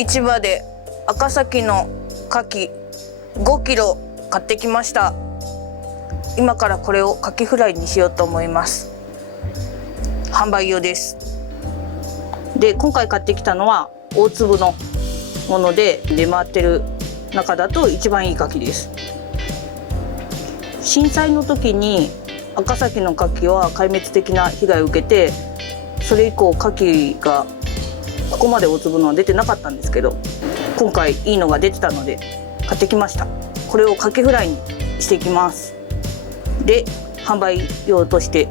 市場で赤崎の牡蠣5キロ買ってきました。今からこれを牡蠣フライにしようと思います。販売用です。で、今回買ってきたのは大粒のもので、出回ってる中だと一番いい牡蠣です。震災の時に赤崎の牡蠣は壊滅的な被害を受けて、それ以降牡蠣がここまで大粒のは出てなかったんですけど、今回いいのが出てたので買ってきました。これを牡蠣フライにしていきます。で、販売用として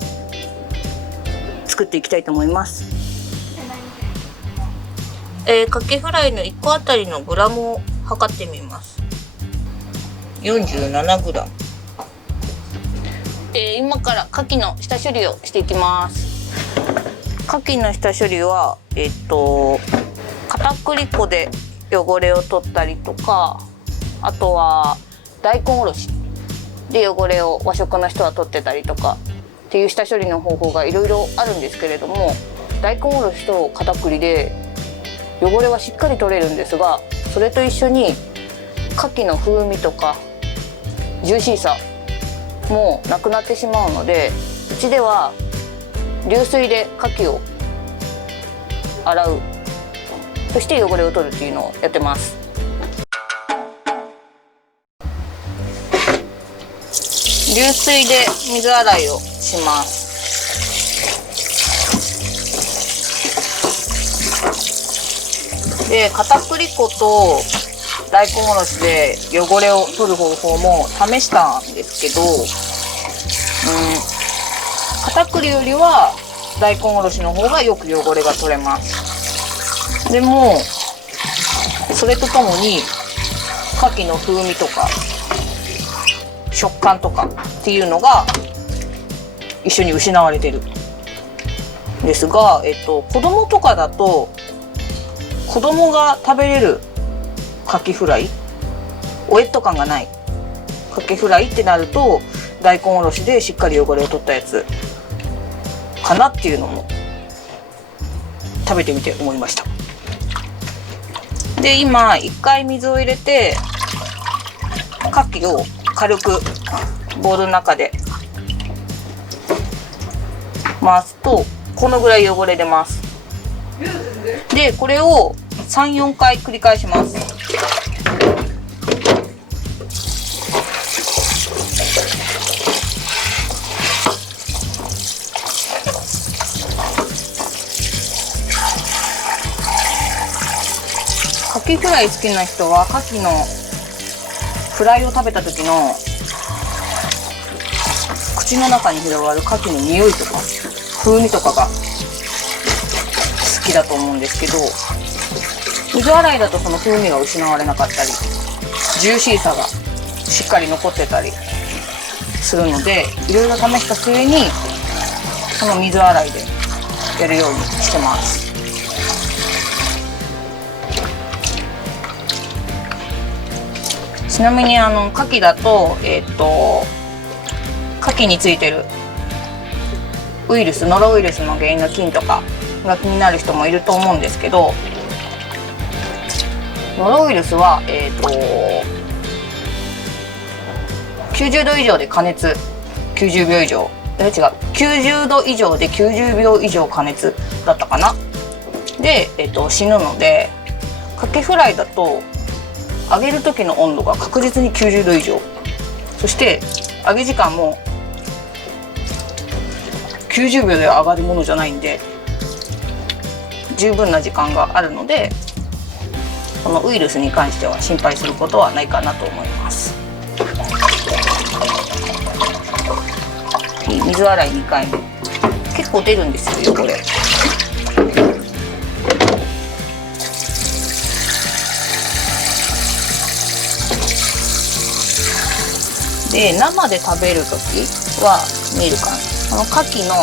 作っていきたいと思います。牡蠣フライの1個あたりのグラムを測ってみます。47グラム。今から牡蠣の下処理をしていきます。牡蠣の下処理は片栗粉で汚れを取ったりとか、あとは大根おろしで汚れを和食の人は取ってたりとかっていう下処理の方法がいろいろあるんですけれども、大根おろしと片栗で汚れはしっかり取れるんですが、それと一緒に牡蠣の風味とかジューシーさもなくなってしまうので、うちでは流水で牡蠣を洗う、そして汚れを取るっていうのをやってます。流水で水洗いをします。で、片栗粉と大根おろしで汚れを取る方法も試したんですけど、片栗よりは大根おろしの方がよく汚れが取れます。でもそれとともに牡蠣の風味とか食感とかっていうのが一緒に失われてるんですが、子供とかだと子供が食べれる牡蠣フライ、おえっと感がない牡蠣フライってなると、大根おろしでしっかり汚れを取ったやつかなっていうのも食べてみて思いました。で、今1回水を入れて牡蠣を軽くボウルの中で回すとこのぐらい汚れ出ます。で、これを 3,4 回繰り返します。牡蠣フライ好きな人は牡蠣のフライを食べた時の口の中に広がる牡蠣の匂いとか風味とかが好きだと思うんですけど、水洗いだとその風味が失われなかったり、ジューシーさがしっかり残ってたりするので、いろいろ試した末にその水洗いでやるようにしてます。ちなみに牡蠣だと牡蠣についてるウイルス、ノロウイルスの原因の菌とかが気になる人もいると思うんですけど、ノロウイルスは90度以上で加熱90秒以上、90度以上で90秒以上加熱だったかなで、死ぬので、牡蠣フライだと揚げる時の温度が確実に90度以上、そして揚げ時間も90秒で上がるものじゃないんで、十分な時間があるので、このウイルスに関しては心配することはないかなと思います。水洗い2回目、結構出るんですよ、汚れ。で、生で食べるときは見えるかな、牡蠣の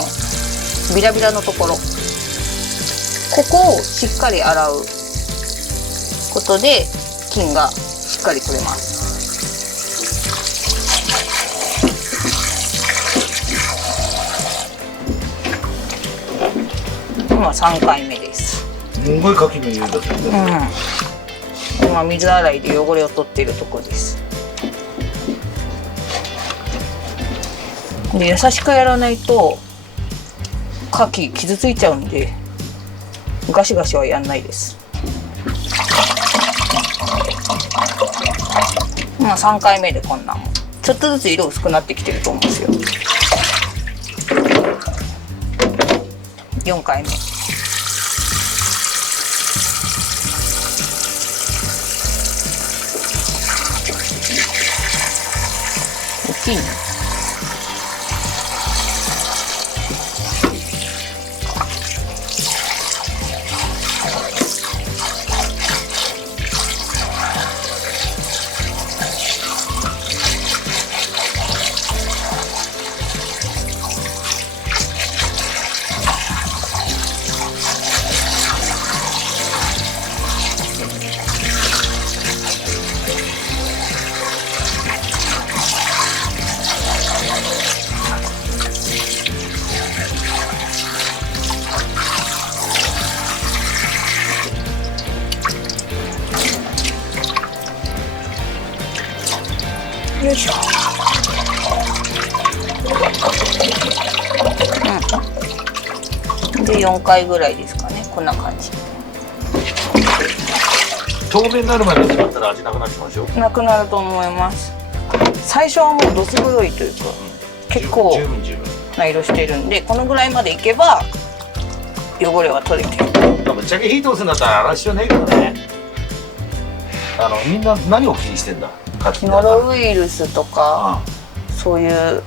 ビラビラのところ、ここをしっかり洗うことで菌がしっかり取れます。今3回目です。すごい牡蠣の匂いだったね。今水洗いで汚れを取っているところです。で優しくやらないと牡蠣傷ついちゃうんでガシガシはやんないです。まあ3回目でこんなんもちょっとずつ色薄くなってきてると思うんですよ。4回目。大きいね。よいしょ。うん。で4回ぐらいですかね。こんな感じ。透明になるまでしまったら味なくなってましょう。なくなると思います。最初はもうどす黒いというか、結構な色してるんで、このぐらいまでいけば汚れは取れてる。ぶっちゃけ火通すんだったら洗う必要ないけどね。みんな何を気にしてんだ。ノロウイルスとか、そういう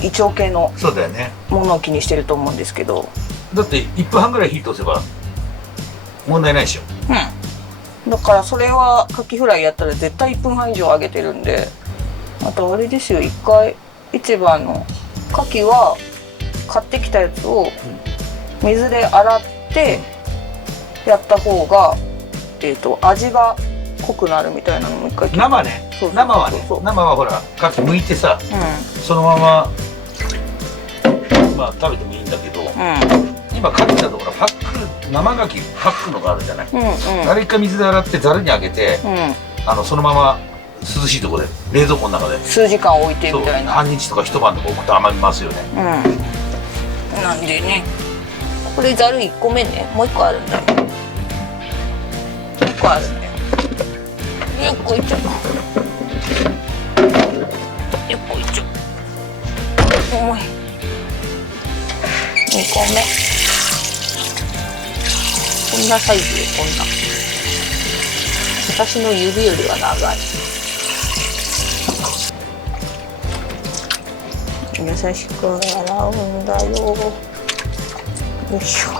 胃腸系のそうだよね。ものを気にしてると思うんですけど。だって1分半ぐらい火通せば問題ないでしょ。うん。だからそれはカキフライやったら絶対1分半以上揚げてるんで。あとあれですよ、一回市場のカキは買ってきたやつを水で洗ってやった方が、味が濃くなるみたいなのも一回聞いた。生ね。生はね、生はほらカキ剥いてさ、そのまままあ食べてもいいんだけど、今カキだとほらパック、生ガキパックのがあるじゃない。あれ一回水で洗ってざるにあげて、そのまま涼しいところで冷蔵庫の中で数時間置いてみたいな。半日とか一晩とか置くと余りますよね。なんでね、これざる1個目ね、もう1個あるんだよ。1個あるんだよ。よっこいちょ。よっこいちょ。重い。2個目。こんなサイズでこんな。私の指よりは長い。優しく洗うんだよ。よいしょ。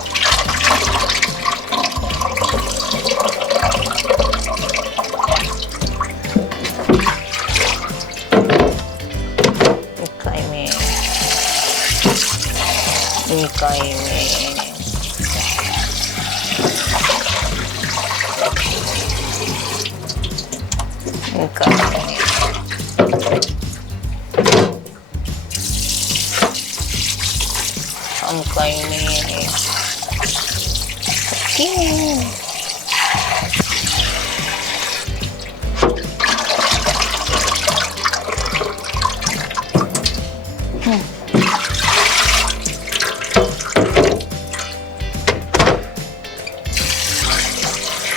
2回目。2回目。2回目。3回目。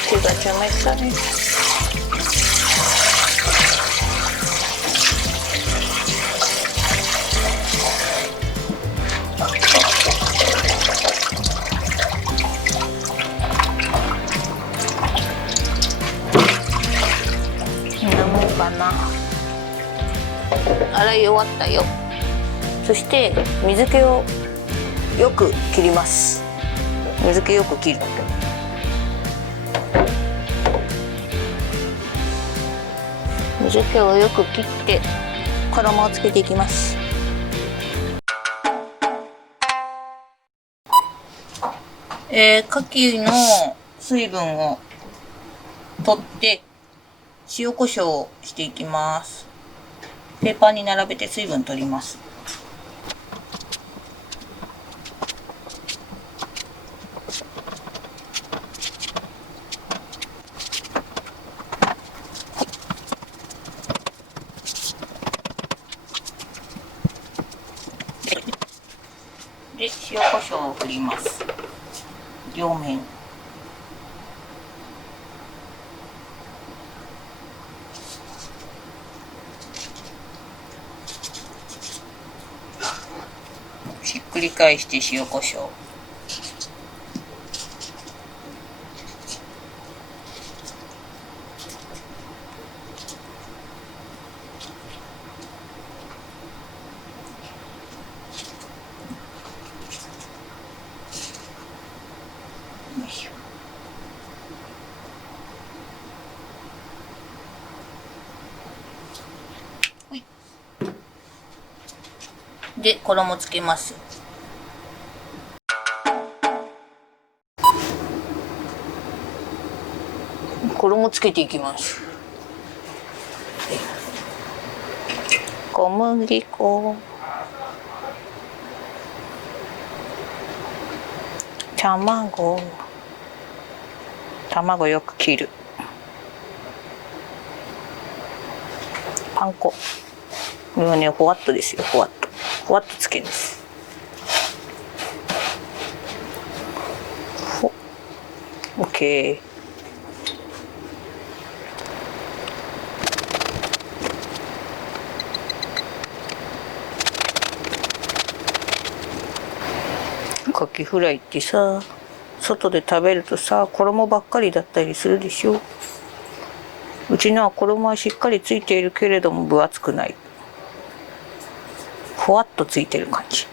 手が邪魔したね。かな。洗い終わったよ。そして水気をよく切ります。水気よく切る。水気をよく切って衣をつけていきます。牡蠣の水分を取って塩コショウをしていきます。ペーパーに並べて水分取ります。塩コショウを振ります。両面。ひっくり返して塩コショウ。で、衣つけます。衣つけていきます。小麦粉、卵よく切る。パン粉。これはね、ほわっとですよ、ほわっとつけるんです。オッケー。カキフライってさ、外で食べるとさ、衣ばっかりだったりするでしょ。うちのは衣はしっかりついているけれども分厚くない。ふわっとついてる感じ。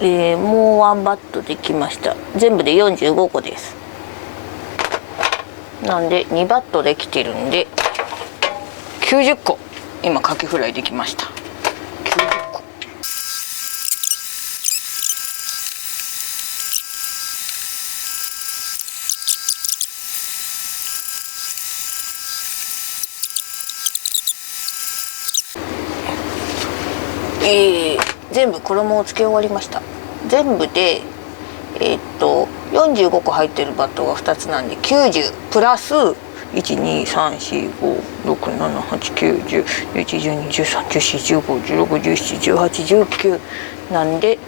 もうワンバットできました。全部で45個です。なんで2バットできてるんで90個今カキフライできました。90個。全部衣をつけ終わりました。全部で45個入ってるバットが2つなんで90プラス12345678910111213141516171819なんで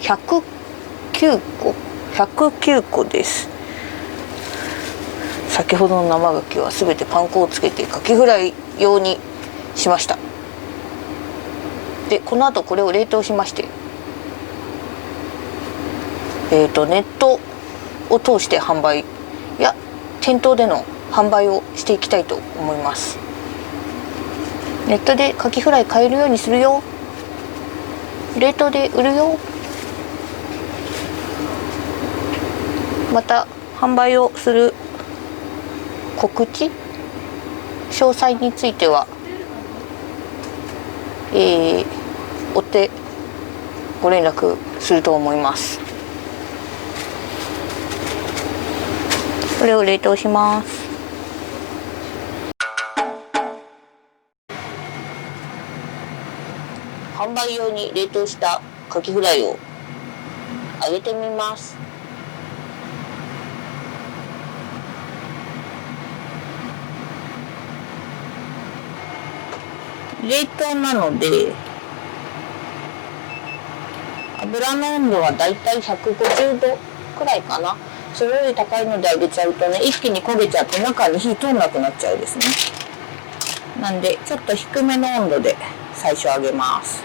109個です。先ほどの生ガキは全てパン粉をつけてカキフライ用にしました。でこの後これを冷凍しまして、ネットを通して販売や店頭での販売をしていきたいと思います。ネットでカキフライ買えるようにするよ、冷凍で売るよ。また販売をする告知詳細については追ってご連絡すると思います。これを冷凍します。販売用に冷凍したカキフライを揚げてみます。冷凍なので油の温度はだいたい150度くらいかな。それより高いので揚げちゃうとね、一気に焦げちゃって中に火通んなくなっちゃうですね。なんでちょっと低めの温度で最初揚げます。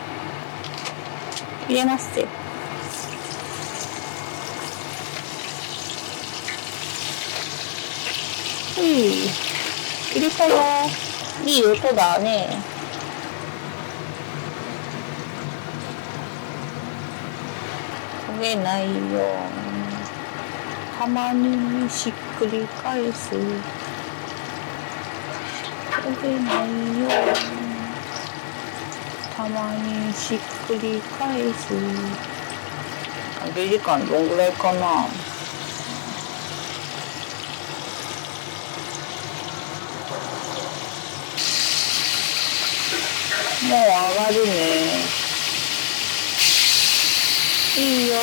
入れますよ。入れたよ。いい音だね。げないよ。たまにしっくり返す。焦げないよ。たまにしっくり返す。揚げ時間どんぐらいかな。もう上がるね。いい音。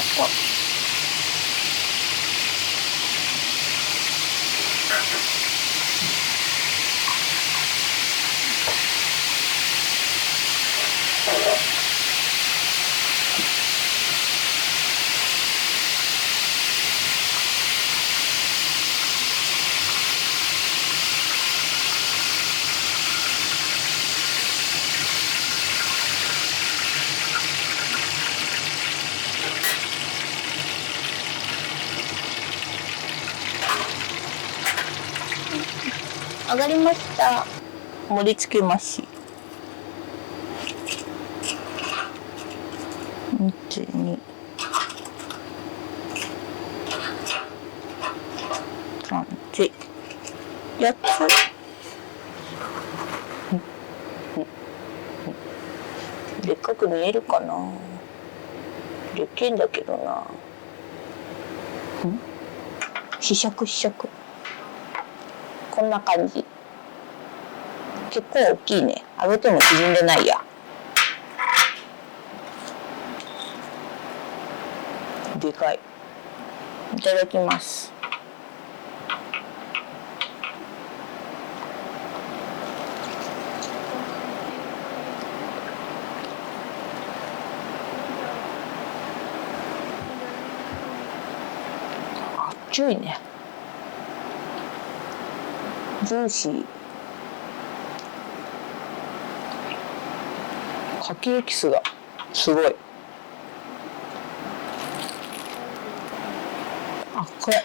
上がりました。盛り付けます。1、2、3、4、8つ。でっかく見えるかな。でっけえんだけどな。試食。こんな感じ。結構大きいね。揚げても縮んでないや。でかい。いただきます。熱いね。ジューシー。かきエキスがすごい。あ、これ。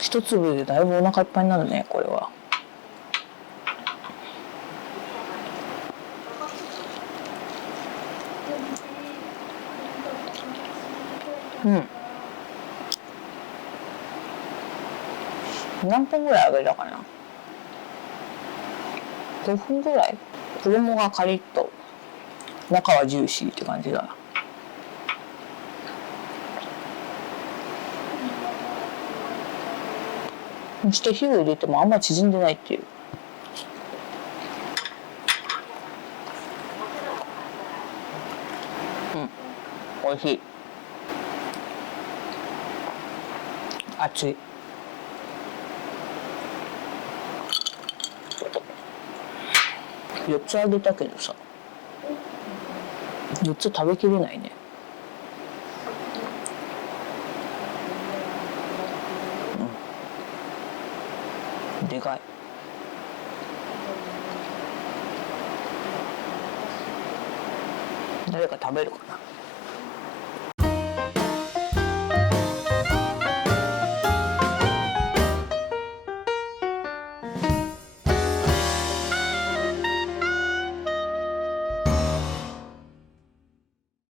一粒でだいぶお腹いっぱいになるね、これは。何分ぐらい揚げたかな。5分ぐらい。衣がカリッと、中はジューシーって感じだな。そして火を入れてもあんま縮んでないっていう。美味しい。熱い。4つ揚げたけどさ、4つ食べきれないね。でかい。誰か食べるかな。